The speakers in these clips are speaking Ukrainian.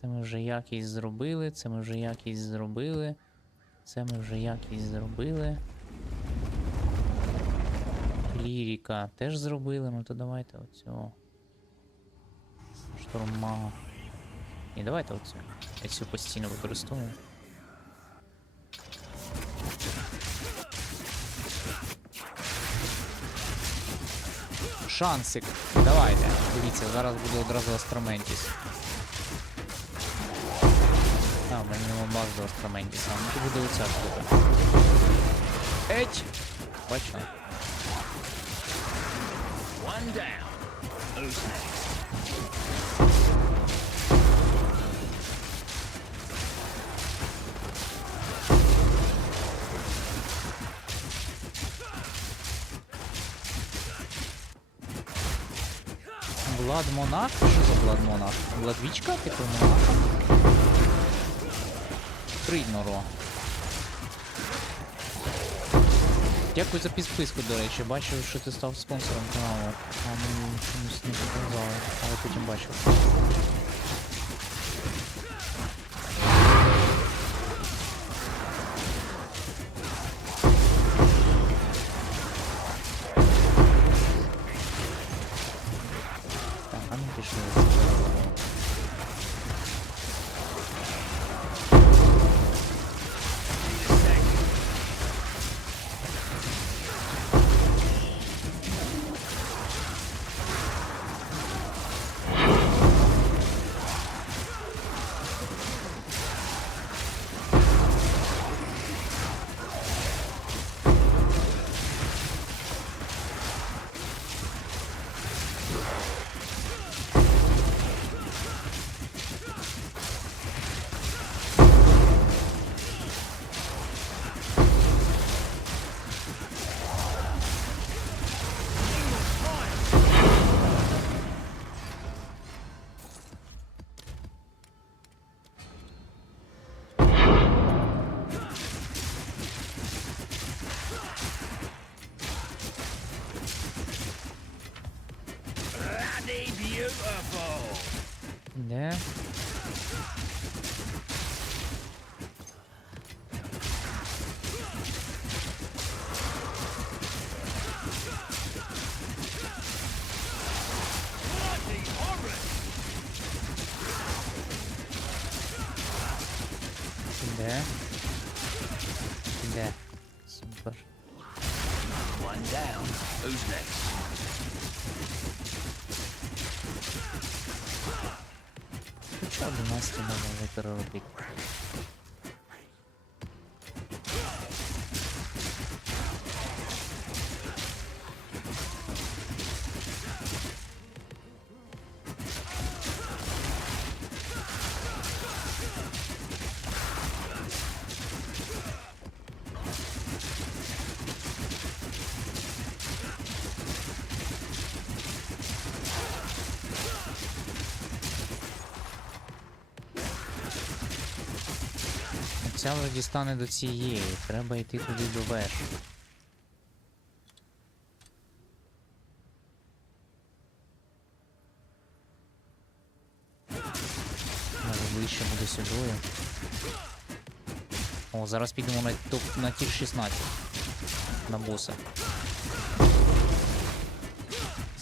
Це ми вже якість зробили, це ми вже якість зробили. Це ми вже якість зробили. Ліріка теж зробили, ну то давайте оцього. Штурма. І давайте оцю. Я цю постійно використовую. Шансик. Давайте. Дивіться, зараз буде одразу Астроментіс. А, в мене нема до Астроментіса. Ну то буде оця штука. Еть! Бачу. One down. Who's? Влад Монах? Що за Влад Монах? Владвічка, типу монаха? Прийдно, Дякую за підписку, до речі. Бачив, що ти став спонсором каналу. А мені чомусь не показали, але потім бачив. Bloody horrid. Де? Де? Супер. One down. Who's next? Хоча на Насті можна Ця вже дістане до цієї, треба йти туди до верх. Може ближче буде сюди. О, зараз підемо на, топ, на тір 16. На боса.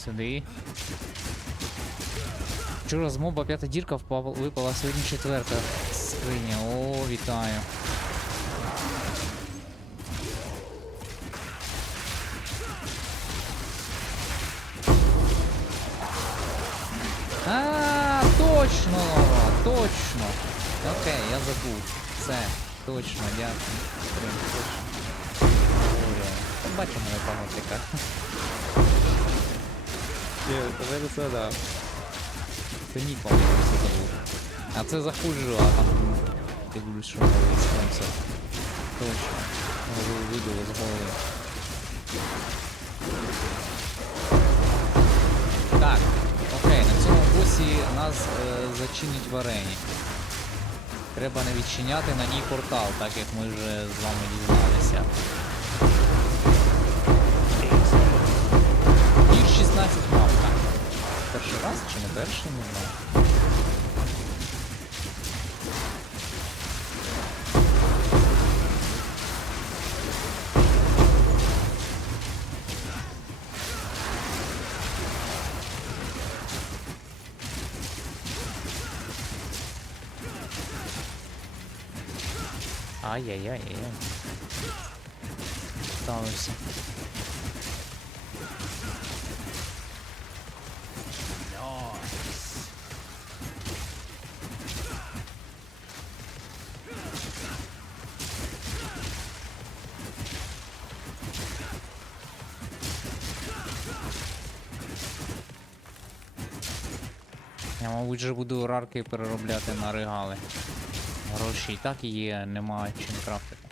Сюди. Вчора з моба п'ята дірка впала, випала, сьогодні четверта скриня. О, вітаю. А, точно, Лава, точно. Окей, я забув. Все, точно, дякую. Прям точно. Ой, та бачимо на пам'ятниках. Ні, тебе це да. Це ніком все забув. А це заходжу, а там дивлюсь, що новий спонсор. Точно. Ви видали з голови. Так, окей, на цьому босі нас е, зачинить в арені. Треба не відчиняти на ній портал, так як ми вже з вами дізналися. Їх 16 мавка перший раз чи не перший, не знаю. Ай-яй-яй-яй. Сталося. Я, мабуть, вже буду рарки переробляти на регали. Гроші і так є, немає чим крафтити.